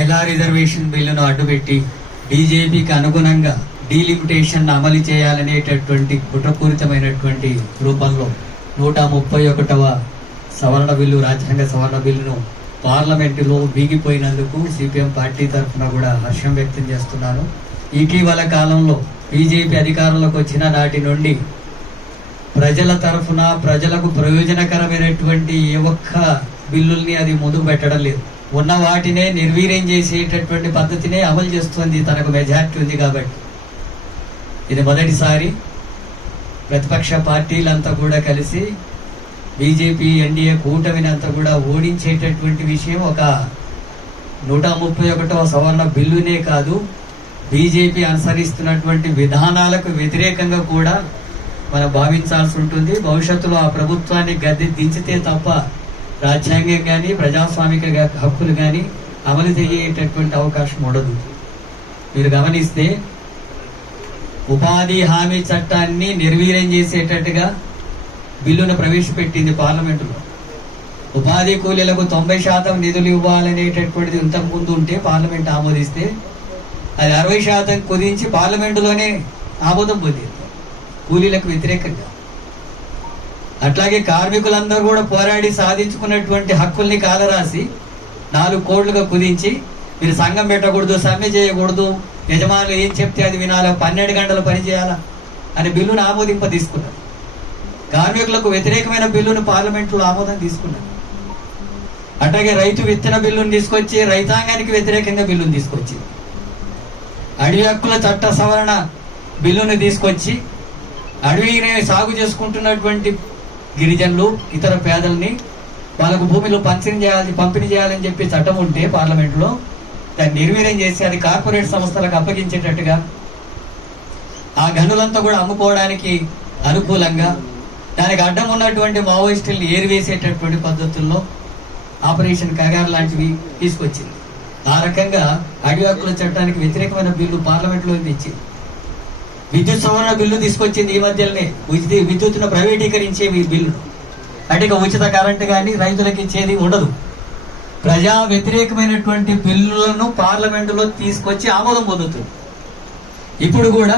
మహిళా రిజర్వేషన్ బిల్లును అడ్డుపెట్టి బీజేపీకి అనుగుణంగా డీలిమిటేషన్ అమలు చేయాలనేటటువంటి కుట్రపూరితమైనటువంటి రూపంలో 131వ సవరణ బిల్లు, రాజ్యాంగ సవరణ బిల్లును పార్లమెంటులో బీగిపోయినందుకు సిపిఎం పార్టీ తరఫున కూడా హర్షం వ్యక్తం చేస్తున్నాను. ఇటీవల కాలంలో బీజేపీ అధికారంలోకి వచ్చిన నాటి నుండి ప్రజల తరఫున ప్రజలకు ప్రయోజనకరమైనటువంటి ఏ ఒక్క బిల్లుల్ని అది ముందుకు పెట్టడం లేదు. ఉన్న వాటినే నిర్వీర్యం చేసేటటువంటి పద్ధతినే అమలు చేస్తుంది. తనకు మెజార్టీ ఉంది కాబట్టి. ఇది మొదటిసారి ప్రతిపక్ష పార్టీలంతా కూడా కలిసి బీజేపీ ఎన్డీఏ కూటమిని అంతా కూడా ఓడించేటటువంటి విషయం ఒక 131వ సవరణ బిల్లునే కాదు, బీజేపీ అనుసరిస్తున్నటువంటి విధానాలకు వ్యతిరేకంగా కూడా మనం భావించాల్సి ఉంటుంది. భవిష్యత్తులో ఆ ప్రభుత్వాన్ని గద్దె దించితే తప్ప రాజ్యాంగం కానీ ప్రజాస్వామిక హక్కులు కానీ అమలు చేయేటటువంటి అవకాశం ఉండదు. మీరు గమనిస్తే ఉపాధి హామీ చట్టాన్ని నిర్వీర్యం చేసేటట్టుగా బిల్లును ప్రవేశపెట్టింది పార్లమెంటులో. ఉపాధి కూలీలకు 90% నిధులు ఇవ్వాలనేటటువంటిది ఇంతకుముందు ఉంటే పార్లమెంట్ ఆమోదిస్తే అది 60% కుదించి పార్లమెంటులోనే ఆమోదం పొందింది కూలీలకు వ్యతిరేకంగా. అట్లాగే కార్మికులందరూ కూడా పోరాడి సాధించుకున్నటువంటి హక్కుల్ని కాలరాసి 4 కోట్లుగా కుదించి మీరు సంఘం పెట్టకూడదు, సమ్మె చేయకూడదు, యజమానులు ఏం చెప్తే అది వినాలా, 12 గంటలు పని చేయాలా అని బిల్లును ఆమోదింప తీసుకున్నారు. కార్మికులకు వ్యతిరేకమైన బిల్లును పార్లమెంట్లో ఆమోదం తీసుకున్నారు. అట్లాగే రైతు విత్తన బిల్లును తీసుకొచ్చి రైతాంగానికి వ్యతిరేకంగా బిల్లును తీసుకొచ్చి అడవి హక్కుల చట్ట సవరణ బిల్లును తీసుకొచ్చి అడవిని సాగు చేసుకుంటున్నటువంటి గిరిజనులు ఇతర పేదల్ని వాళ్ళకు భూమిలో పంపిణీ చేయాలని చెప్పి చట్టం ఉంటే పార్లమెంట్లో దాన్ని నిర్వీర్యం చేసి అది కార్పొరేట్ సంస్థలకు అప్పగించేటట్టుగా ఆ గనులంతా కూడా అమ్ముకోవడానికి అనుకూలంగా దానికి అడ్డం ఉన్నటువంటి మావోయిస్టుల్ని ఏరివేసేటటువంటి పద్ధతుల్లో ఆపరేషన్ కగార్ లాంటివి తీసుకొచ్చింది. ఆ రకంగా అడవి హక్కుల చట్టానికి వ్యతిరేకమైన బిల్లు పార్లమెంట్లో తెచ్చింది. విద్యుత్ సవరణ బిల్లు తీసుకొచ్చింది ఈ మధ్యలోనే, విద్యుత్తును ప్రైవేటీకరించే బిల్లు. అంటే ఇక ఉచిత కరెంటు కానీ రైతులకు ఇచ్చేది ఉండదు. ప్రజా వ్యతిరేకమైనటువంటి బిల్లులను పార్లమెంటులో తీసుకొచ్చి ఆమోదం పొందుతుంది. ఇప్పుడు కూడా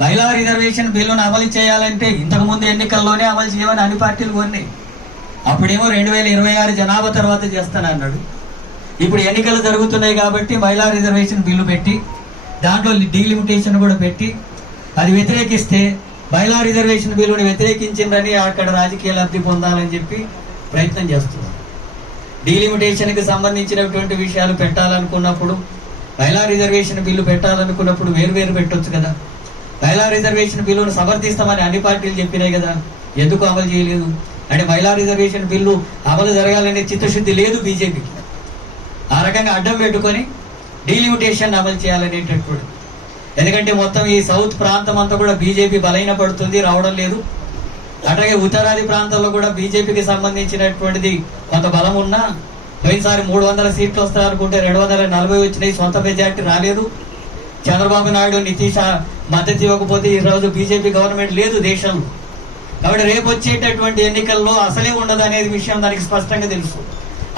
మహిళా రిజర్వేషన్ బిల్లును అమలు చేయాలంటే ఇంతకుముందు ఎన్నికల్లోనే అమలు చేయమని అన్ని పార్టీలు కోరినాయి. అప్పుడేమో 2026 జనాభా తర్వాత చేస్తానన్నాడు. ఇప్పుడు ఎన్నికలు జరుగుతున్నాయి కాబట్టి మహిళా రిజర్వేషన్ బిల్లు పెట్టి దాంట్లో డీలిమిటేషన్ కూడా పెట్టి అది వ్యతిరేకిస్తే మహిళా రిజర్వేషన్ బిల్లుని వ్యతిరేకించిందని అక్కడ రాజకీయ లబ్ధి పొందాలని చెప్పి ప్రయత్నం చేస్తున్నారు. డీలిమిటేషన్కి సంబంధించినటువంటి విషయాలు పెట్టాలనుకున్నప్పుడు, మహిళా రిజర్వేషన్ బిల్లు పెట్టాలనుకున్నప్పుడు వేరు పెట్టొచ్చు కదా. మహిళా రిజర్వేషన్ బిల్లును సమర్థిస్తామని అన్ని పార్టీలు చెప్పినాయి కదా, ఎందుకు అమలు చేయలేదు? అంటే మహిళా రిజర్వేషన్ బిల్లు అమలు జరగాలనే చిత్తశుద్ధి లేదు బీజేపీకి. ఆ రకంగా అడ్డం పెట్టుకొని డీలిమిటేషన్ అమలు చేయాలనేటటువంటి, ఎందుకంటే మొత్తం ఈ సౌత్ ప్రాంతం అంతా కూడా బీజేపీ బలహీన పడుతుంది, రావడం లేదు. అట్లాగే ఉత్తరాది ప్రాంతాల్లో కూడా బీజేపీకి సంబంధించినటువంటిది కొంత బలం ఉన్నా, పోయినసారి 300 సీట్లు వస్తాయనుకుంటే 240 వచ్చినాయి, సొంత మెజార్టీ రాలేదు. చంద్రబాబు నాయుడు, నితీష్ మద్దతు ఇవ్వకపోతే ఈ రోజు బీజేపీ గవర్నమెంట్ లేదు దేశంలో. కాబట్టి రేపు వచ్చేటటువంటి ఎన్నికల్లో అసలే ఉండదు అనేది విషయం దానికి స్పష్టంగా తెలుసు.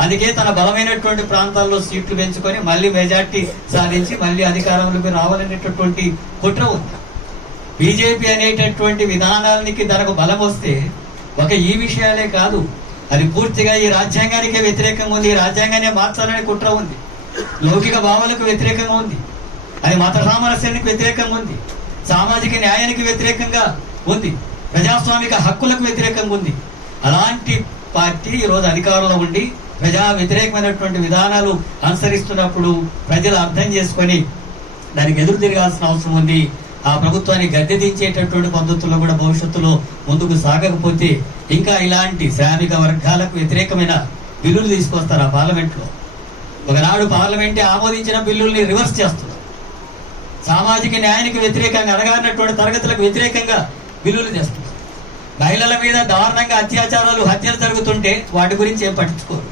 అందుకే తన బలమైనటువంటి ప్రాంతాల్లో సీట్లు పెంచుకొని మళ్ళీ మెజార్టీ సాధించి మళ్ళీ అధికారంలోకి రావాలనేటటువంటి కుట్ర ఉంది. బీజేపీ అనేటటువంటి విధానానికి తనకు బలం వస్తే ఒక ఈ విషయాలే కాదు, అది పూర్తిగా ఈ రాజ్యాంగానికే వ్యతిరేకంగా ఉంది. ఈ రాజ్యాంగాన్ని మార్చాలనే కుట్ర ఉంది. లౌకిక భావాలకు వ్యతిరేకంగా ఉంది. అది మత సామరస్యానికి వ్యతిరేకంగా ఉంది. సామాజిక న్యాయానికి వ్యతిరేకంగా ఉంది. ప్రజాస్వామిక హక్కులకు వ్యతిరేకంగా ఉంది. అలాంటి పార్టీ ఈరోజు అధికారంలో ఉండి ప్రజా వ్యతిరేకమైనటువంటి విధానాలు అనుసరిస్తున్నప్పుడు ప్రజలు అర్థం చేసుకొని దానికి ఎదురు తిరగాల్సిన అవసరం ఉంది. ఆ ప్రభుత్వాన్ని గద్దె దించేటటువంటి పద్ధతుల్లో కూడా భవిష్యత్తులో ముందుకు సాగకపోతే ఇంకా ఇలాంటి శ్రామిక వర్గాలకు వ్యతిరేకమైన బిల్లులు తీసుకొస్తారు ఆ పార్లమెంట్లో. ఒకనాడు పార్లమెంటే ఆమోదించిన బిల్లుల్ని రివర్స్ చేస్తున్నారు. సామాజిక న్యాయానికి వ్యతిరేకంగా, అణగారినటువంటి తరగతులకు వ్యతిరేకంగా బిల్లులు చేస్తున్నారు. మహిళల మీద దారుణంగా అత్యాచారాలు, హత్యలు జరుగుతుంటే వాటి గురించి ఏం పట్టించుకోరు.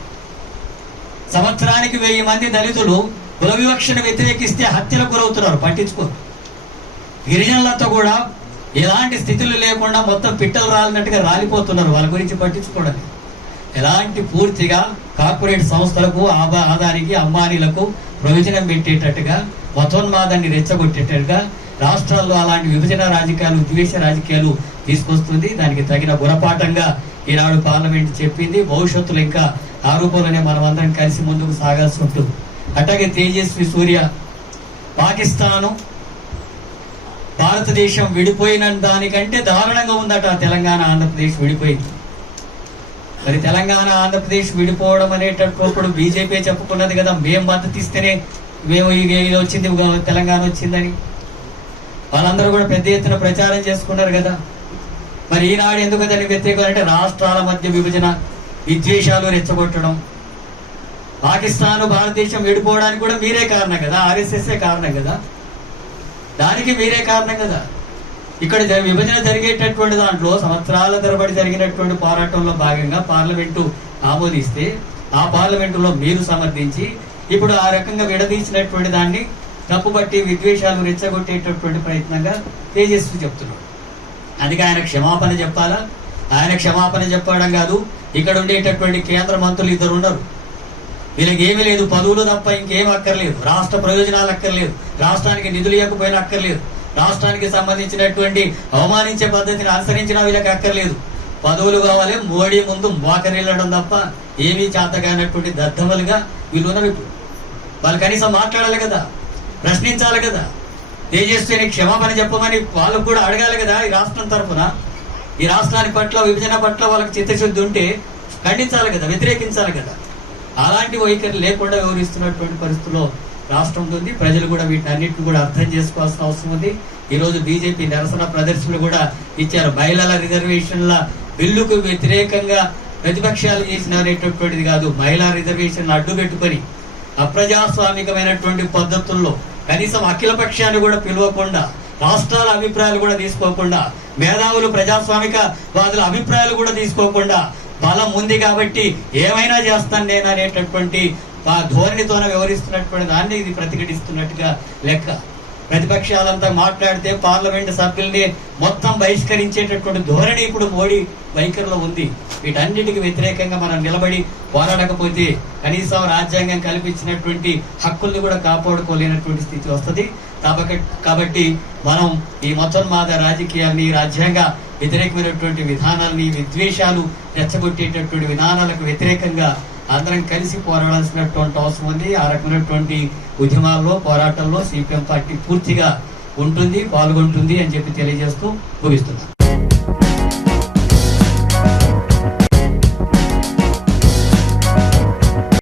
సంవత్సరానికి 1000 మంది దళితులు కుల వివక్షను వ్యతిరేకిస్తే హత్యలకు గురవుతున్నారు, పట్టించుకోరు. గిరిజనులతో కూడా ఎలాంటి స్థితులు లేకుండా మొత్తం పిట్టలు రాలినట్టుగా రాలిపోతున్నారు, వాళ్ళ గురించి పట్టించుకోవడం. ఎలాంటి పూర్తిగా కార్పొరేట్ సంస్థలకు ఆదానికి అంబానీలకు ప్రయోజనం పెట్టేటట్టుగా మతోన్మాదాన్ని రెచ్చగొట్టేటట్టుగా రాష్ట్రాల్లో అలాంటి విభజన రాజకీయాలు ద్వేష రాజకీయాలు తీసుకొస్తుంది. దానికి తగిన గుణపాఠంగా ఈనాడు పార్లమెంట్ చెప్పింది. భవిష్యత్తులో ఇంకా ఆ రూపంలోనే మనం అందరం కలిసి ముందుకు సాగాల్సి ఉంటుంది. అట్లాగే తేజస్వి సూర్య పాకిస్తాను భారతదేశం విడిపోయిన దానికంటే దారుణంగా ఉందట తెలంగాణ ఆంధ్రప్రదేశ్ విడిపోయింది. మరి తెలంగాణ ఆంధ్రప్రదేశ్ విడిపోవడం అనేటప్పుడు బీజేపీ చెప్పుకున్నది కదా, మేము మద్దతు ఇస్తేనే మేము ఇది వచ్చింది తెలంగాణ వచ్చిందని. వాళ్ళందరూ కూడా పెద్ద ఎత్తున ప్రచారం చేసుకున్నారు కదా. మరి ఈనాడు ఎందుకు దానికి వ్యతిరేకం అంటే రాష్ట్రాల మధ్య విభజన, విద్వేషాలు రెచ్చగొట్టడం. పాకిస్తాన్ భారతదేశం విడిపోవడానికి కూడా మీరే కారణం కదా, ఆర్ఎస్ఎస్ఏ కారణం కదా, దానికి మీరే కారణం కదా. ఇక్కడ విభజన జరిగేటటువంటి దాంట్లో సంవత్సరాల తరబడి జరిగినటువంటి పోరాటంలో భాగంగా పార్లమెంటు ఆమోదిస్తే ఆ పార్లమెంటులో మీరు సమర్థించి ఇప్పుడు ఆ రకంగా విడదీసినటువంటి దాన్ని తప్పుబట్టి విద్వేషాలు రెచ్చగొట్టేటటువంటి ప్రయత్నంగా తేజస్వి చెప్తున్నాడు. అందుకే ఆయన క్షమాపణ చెప్పాలా? ఆయన క్షమాపణ చెప్పడం కాదు, ఇక్కడ ఉండేటటువంటి కేంద్ర మంత్రులు ఇద్దరు ఉన్నారు, వీళ్ళకి ఏమీ లేదు, పదవులు తప్ప ఇంకేం అక్కర్లేదు, రాష్ట్ర ప్రయోజనాలు అక్కర్లేదు, రాష్ట్రానికి నిధులు ఇవ్వకపోయినా అక్కర్లేదు, రాష్ట్రానికి సంబంధించినటువంటి అవమానించే పద్ధతిని అనుసరించినా వీళ్ళకి అక్కర్లేదు, పదవులు కావాలి, మోడీ ముందు మోకరిల్లడం తప్ప ఏమీ చేతగానటువంటి దద్దమలుగా వీళ్ళు ఉన్నవి. వాళ్ళు కనీసం మాట్లాడాలి కదా, ప్రశ్నించాలి కదా, తేజస్విని క్షమాపణ చెప్పమని వాళ్ళకు కూడా అడగాలి కదా. ఈ రాష్ట్రం తరఫున ఈ రాష్ట్రానికి పట్ల విభజన పట్ల వాళ్ళకి చిత్తశుద్ధి ఉంటే ఖండించాలి కదా, వ్యతిరేకించాలి కదా. అలాంటి వైఖరి లేకుండా వ్యవహరిస్తున్నటువంటి పరిస్థితుల్లో రాష్ట్రం ఉంది. ప్రజలు కూడా వీటిని అన్నింటిని కూడా అర్థం చేసుకోవాల్సిన అవసరం ఉంది. ఈ రోజు బీజేపీ నిరసన ప్రదర్శనలు కూడా ఇచ్చారు. మహిళల రిజర్వేషన్ల బిల్లుకు వ్యతిరేకంగా ప్రతిపక్షాలు చేసిన అనేటటువంటిది కాదు, మహిళా రిజర్వేషన్ అడ్డు పెట్టుకొని అప్రజాస్వామికమైనటువంటి పద్ధతుల్లో కనీసం అఖిల పక్షాన్ని కూడా పిలవకుండా, రాష్ట్రాల అభిప్రాయాలు కూడా తీసుకోకుండా, మేధావులు ప్రజాస్వామిక వాదుల అభిప్రాయాలు కూడా తీసుకోకుండా బలం ఉంది కాబట్టి ఏమైనా చేస్తాను నేను అనేటటువంటి ధోరణితోనే వ్యవహరిస్తున్నటువంటి దాన్ని ఇది ప్రతిఘటిస్తున్నట్టుగా లెక్క. ప్రతిపక్షాలంతా మాట్లాడితే పార్లమెంట్ సభ్యుల్ని మొత్తం బహిష్కరించేటటువంటి ధోరణి ఇప్పుడు మోడీ వైఖరిలో ఉంది. వీటన్నిటికి వ్యతిరేకంగా మనం నిలబడి పోరాడకపోతే కనీసం రాజ్యాంగం కల్పించినటువంటి హక్కుల్ని కూడా కాపాడుకోలేనటువంటి స్థితి వస్తుంది. కాబట్టి మనం ఈ మతోన్మాద రాజకీయాన్ని, రాజ్యాంగ వ్యతిరేకమైనటువంటి విధానాలని, విద్వేషాలు రెచ్చగొట్టేటటువంటి విధానాలకు వ్యతిరేకంగా అందరం కలిసి పోరాడాల్సినటువంటి అవసరం ఉంది. ఆ రకమైనటువంటి ఉద్యమాల్లో, పోరాటంలో సిపిఎం పార్టీ పూర్తిగా ఉంటుంది, పాల్గొంటుంది అని చెప్పి తెలియజేస్తూ ముగిస్తున్నాను.